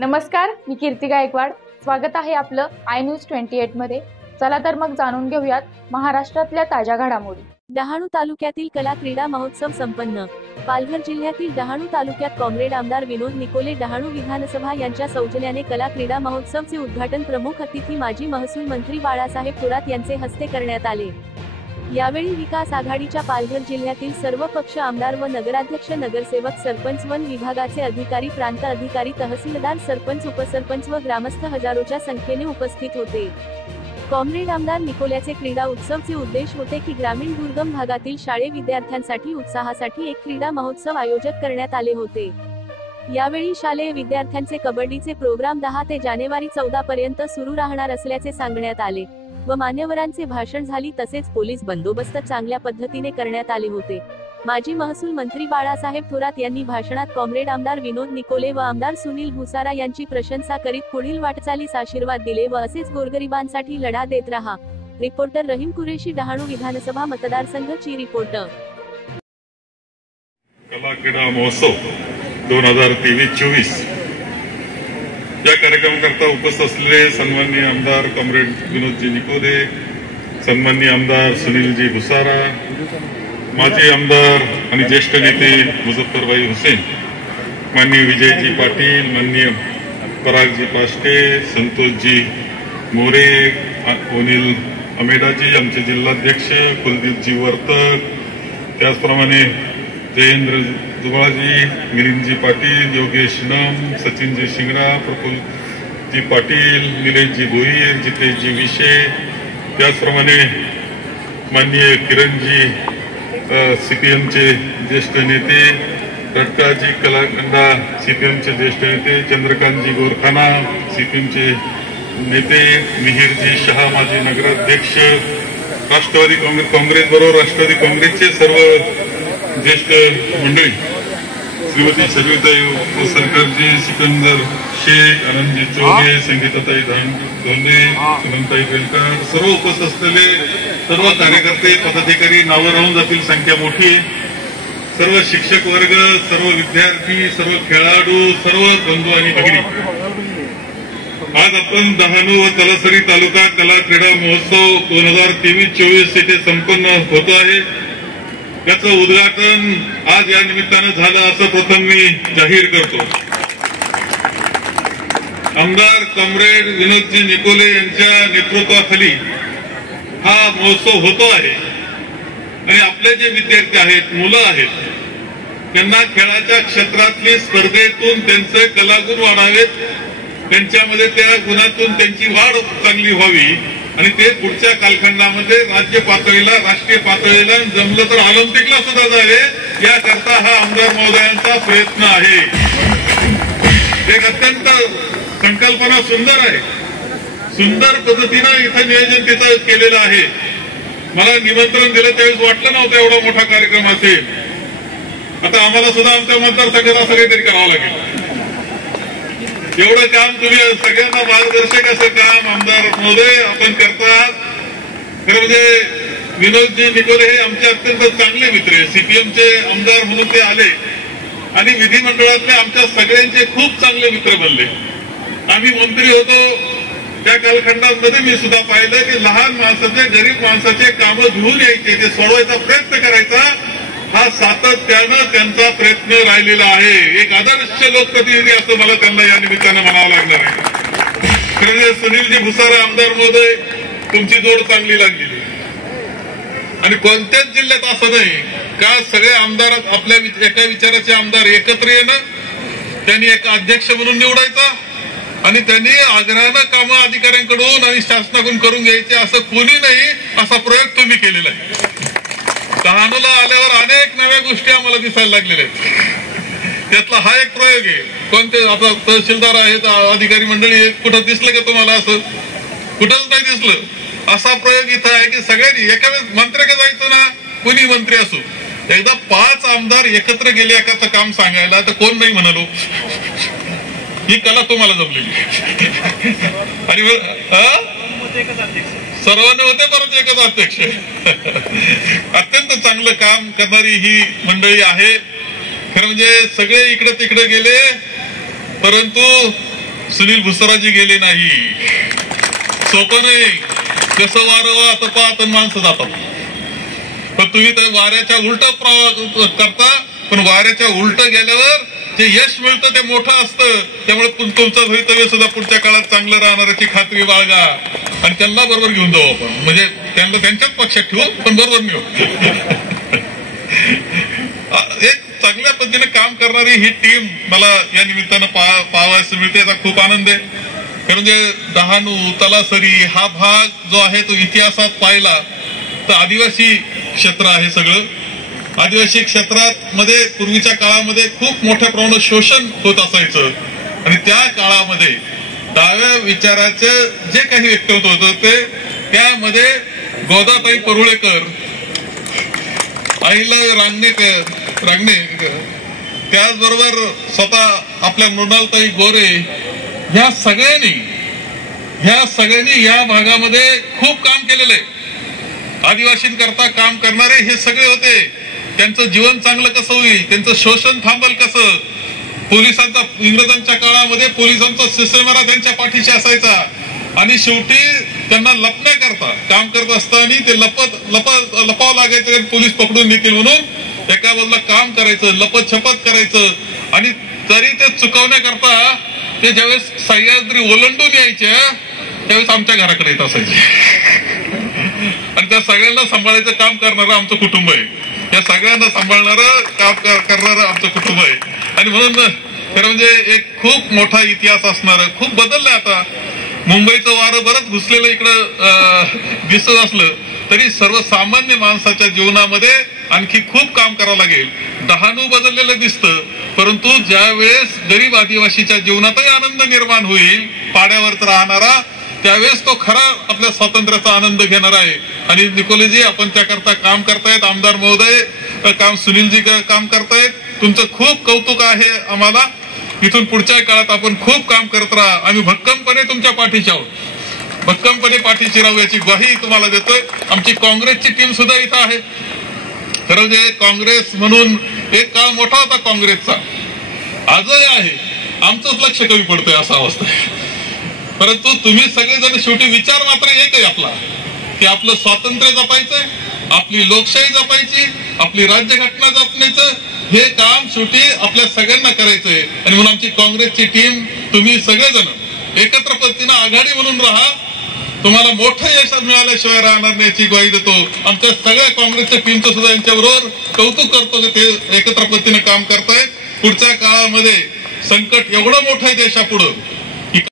नमस्कार, मी कीर्ती गायकवाड। स्वागत आहे आपलं आय न्यूज 28 मध्ये। चला तर मग जाणून घेऊयात महाराष्ट्रातल्या ताज्या घडामोडी। डहाणू तालुक्यातील कला क्रीडा महोत्सव संपन्न। पालघर जिल्ह्यातील डहाणू तालुक्यात काँग्रेड आमदार विनोद निकोले डहाणू विधानसभा यांच्या सौजन्याने कला क्रीडा महोत्सवचे उद्घाटन प्रमुख अतिथी माजी महसूल मंत्री बाळासाहेब थोरात यांचे हस्ते करण्यात आले। यावेळी विकास आघाडीच्या पालघर जिल्ह्यातील सर्व पक्ष आमदार व नगराध्यक्ष, नगरसेवक, सरपंच, वन विभागाचे अधिकारी, प्रांत अधिकारी, तहसीलदार, सरपंच, उपसरपंच व ग्रामस्थ हजारोच्या संख्येने उपस्थित होते। काँग्रेड आमदार निकोल्याचे क्रीडा उत्सवचे उद्देश होते की ग्रामीण दुर्गम भागातील शाळे विद्यार्थ्यांसाठी उत्साहासाठी एक क्रीडा महोत्सव आयोजित करण्यात आले होते। यावेळी शालेय विद्यार्थ्यांचे कबड्डीचे प्रोग्राम 10 ते जानेवारी 14 पर्यंत सुरू राहणार असल्याचे सांगण्यात आले व मान्यवरांचे भाषण झाली। तसेच पोलीस बंदोबस्त चांगल्या पद्धतीने करण्यात आले होते। माजी महसूल मंत्री बाळासाहेब थोरात यांनी भाषणात काँग्रेड आमदार विनोद निकोले व आमदार सुनील भुसारा यांची प्रशंसा करीत पुढील वाटचालीस आशीर्वाद दिले व असेच गोरगरिबांसाठी लढा देत रहा। रिपोर्टर रहीम कुरेशी, डहाणू विधानसभा मतदारसंघ ची रिपोर्टर। कला क्रीडा महोत्सव 2023-24 या कार्यक्रमाकरता उपस्थित असलेले सन्माननीय आमदार कॉम्रेड विनोदजी निकोले, सन्माननीय आमदार सुनीलजी भुसारा, माजी आमदार आणि ज्येष्ठ नेते मुझफ्फरभाई हुसेन, माननीय विजयजी पाटील, माननीय परागजी पाष्टे, संतोषजी मोरे, अनिल अमेडाजी, आमचे जिल्हाध्यक्ष कुलदीपजी वर्तक, त्याचप्रमाणे जयेंद्र दुबाळजी, मिलिंदजी पाटील, योगेश नम, सचिनजी शिंगरा, प्रफुल्लजी पाटील, निलेशजी भोईर, जितेशजी विषे, त्याचप्रमाणे माननीय किरणजी सीपीएमचे ज्येष्ठ नेते, रटकाजी कलाकंडा सीपीएमचे ज्येष्ठ नेते, चंद्रकांतजी गोरखाना सीपीएमचे नेते, मिहिरजी शहा माजी नगराध्यक्ष, राष्ट्रवादी काँग्रेस बरोबर राष्ट्रवादी काँग्रेसचे सर्व ज्येष्ठ मंडळी, श्रीमती सरिताई सरकारजी, सिकंदर शेख, आनंदजी चौघे, संगीताताई धोंडे, सुनंताई बेलकर, सर्व उपस्थित असलेले सर्व कार्यकर्ते, पदाधिकारी, नावं राहून जातील, संख्या मोठी, सर्व शिक्षक वर्ग, सर्व विद्यार्थी, सर्व खेळाडू, सर्व बंधू आणि भगिनी, आज आपण डहाणू व तलासरी तालुका कला क्रीडा महोत्सव 2023-24 येथे संपन्न होतो आहे। याचं उद्घाटन आज या निमित्तानं झालं असं प्रथम मी जाहीर करतो। आमदार कॉम्रेड विनोदजी निकोले यांच्या नेतृत्वाखाली हा महोत्सव होतो आहे आणि आपले जे विद्यार्थी आहेत, मुलं आहेत, त्यांना खेळाच्या क्षेत्रातली स्पर्धेतून त्यांचे कलागुण वाढावेत, त्यांच्यामध्ये त्या गुणातून त्यांची वाढ चांगली व्हावी आणि ते पुढच्या कालखंडामध्ये राज्य पातळीला, राष्ट्रीय पातळीला, जमलं तर ऑलिम्पिकला सुद्धा जावे, याकरता हा आमदार महोदयांचा प्रयत्न आहे। एक अत्यंत संकल्पना सुंदर आहे, सुंदर पद्धतीनं इथं नियोजन तिचं केलेलं आहे। मला निमंत्रण दिलं त्यावेळेस वाटलं नव्हतं एवढा मोठा कार्यक्रम असेल। आता आम्हाला सुद्धा आमच्या मतदारसंघात असं काहीतरी करावं लागेल। एवढं काम तुम्ही सगळ्यांना मार्गदर्शक असं काम आमदार महोदय आपण करतात। खरं म्हणजे विनोदजी निकोले हे आमचे अत्यंत चांगले मित्र आहे। सीपीएमचे आमदार म्हणून ते आले आणि विधिमंडळातले आमच्या सगळ्यांचे खूप चांगले मित्र बनले। आम्ही मंत्री होतो त्या कालखंडामध्ये मी सुद्धा पाहिलं की लहान माणसाचे, गरीब माणसाचे कामं घेऊन यायचे, ते सोडवायचा प्रयत्न करायचा, हा सातत्यानं त्यांचा प्रयत्न राहिलेला आहे। एक आदर्श लोकप्रतिनिधी असं मला त्यांना या निमित्तानं म्हणावं लागणार आहे। सुनीलजी भुसारा आमदार महोदय, तुमची जोड चांगली लागलेली आणि कोणत्याच जिल्ह्यात असं नाही का सगळे आमदार आपल्या एका विचाराचे आमदार एकत्र येणं, त्यांनी एक अध्यक्ष म्हणून निवडायचा आणि त्यांनी आग्रहानं कामं अधिकाऱ्यांकडून आणि शासनाकडून करून घ्यायचे, असं कोणी नाही, असा प्रयोग तुम्ही केलेला आहे। डहाणूला आल्यावर अनेक नव्या गोष्टी आम्हाला दिसायला लागलेल्या आहेत, त्यातला हा एक प्रयोग आहे। कोणते आता तहसीलदार आहेत, अधिकारी मंडळी आहेत, कुठं दिसलं का तुम्हाला? असं कुठंच नाही दिसलं। असा प्रयोग इथं आहे की सगळ्यांनी एका वेळेस मंत्र्याकडे जायचं ना, कुणी मंत्री असो, एकदा 5 आमदार एकत्र गेले एकाचं काम सांगायला तर कोण नाही म्हणालो, ही कला तुम्हाला जमलेली आणि सर्वांनी होते, परत एकच अध्यक्ष। अत्यंत चांगलं काम करणारी ही मंडळी आहे। खरं म्हणजे सगळे इकडे तिकडे गेले, परंतु सुनील भुसराजी गेले नाही. सोपं नाही. कसं वारं वाहतं पाहत माणसं जातात. पण तुम्ही तर वाऱ्याच्या उलट करता. पण वाऱ्याच्या उलट गेल्यावर जे यश मिळतं ते मोठं असतं. त्यामुळे तुमचं भवितव्य सुद्धा पुढच्या काळात चांगलं राहण्याची खात्री बाळगा. आणि त्यांना बरोबर घेऊन जाऊ आपण. म्हणजे त्यांना त्यांच्याच पक्षात ठेवू पण बरोबर नेऊ. एक चांगल्या पद्धतीने काम करणारी ही टीम मला या निमित्तानं पाहावयास मिळते. याचा खूप आनंद आहे. कारण जे डहाणू तलासरी हा भाग जो आहे तो इतिहासात पाहिला तर आदिवासी क्षेत्र आहे सगळं. आदिवासी क्षेत्रात मध्ये पूर्वीच्या काळामध्ये खूप मोठ्या प्रमाणात शोषण होत असायचं. आणि त्या काळामध्ये डाव्या विचाराचे जे काही व्यक्तिमत्व होतं ते त्यामध्ये गोदाताई परुळेकर, अहिल्या रांगणे, त्याचबरोबर स्वतः आपल्या मृणालताई गोरे ह्या सगळ्यांनी या भागामध्ये खूप काम केलेलं आहे. आदिवासींकरता काम करणारे हे सगळे होते. त्यांचं जीवन चांगलं कसं होईल, त्यांचं शोषण थांबल कसं. पोलिसांचा इंग्रजांच्या काळामध्ये पोलिसांचा सिस्टमरा त्यांच्या पाठीशी असायचा. आणि शेवटी त्यांना लपण्याकरता काम करत असताना ते लपावं लागायचं. पोलीस पकडून नेतील म्हणून एका बाजूला काम करायचं, लपत छपत करायचं. आणि तरी ते चुकवण्याकरता ते ज्यावेळेस सह्याद्री ओलांडून यायच्या त्यावेळेस आमच्या घराकडे येत असायचे. आणि त्या सगळ्यांना सांभाळायचं काम करणारं आमचं कुटुंब आहे. या सगळ्यांना सांभाळणारं काम करणारं आमचं कुटुंब आहे. आणि म्हणून खरं म्हणजे एक खूप मोठा इतिहास असणारं. खूप बदललंय आता. मुंबईचं वारं बरंच घुसलेलं इकडं दिसत असलं तरी सर्वसामान्य माणसाच्या जीवनामध्ये आणखी खूप काम करावं लागेल. डहाणू बदललेलं दिसतं परंतु ज्या वेळेस गरीब आदिवासीच्या जीवनातही आनंद निर्माण होईल पाड्यावर राहणारा त्यावेळेस तो खरा आपल्या स्वातंत्र्याचा आनंद घेणार आहे. आणि निकोलेजी आपण त्याकरता काम करतायत. आमदार महोदय काम, सुनीलजी काम करतायत. तुमचं खूप कौतुक आहे आम्हाला. इथून पुढच्या काळात आपण खूप काम करत राहा. आम्ही भक्कमपणे तुमच्या पाठीशी आहोत. भक्कमपणे पाठीशी राहू याची ग्वाही तुम्हाला देतोय. आमची काँग्रेसची टीम सुद्धा इथं आहे. खरं म्हणजे काँग्रेस म्हणून एक काळ मोठा होता काँग्रेसचा, आजही आहे. आमचंच लक्ष कमी पडतंय असा अवस्था आहे. परंतु तुम्ही सगळेजण शेवटी विचार मात्र एक आहे आपला की आपलं स्वातंत्र्य जपायचंय, आपली लोकशाही जपायची, आपली राज्यघटना जपण्याचं हे काम शेवटी आपल्या सगळ्यांना करायचंय. आणि म्हणून आमची काँग्रेसची टीम, तुम्ही सगळेजण एकत्र पद्धतीनं आघाडी म्हणून राहा. तुम्हाला मोठं यश मिळाल्याशिवाय राहणार नाही याची ग्वाही देतो. आमच्या सगळ्या काँग्रेसच्या टीमचं सुद्धा यांच्याबरोबर कौतुक करतो की ते एकत्र पद्धतीने काम करतायत. पुढच्या काळामध्ये संकट एवढं मोठं आहे देशापुढं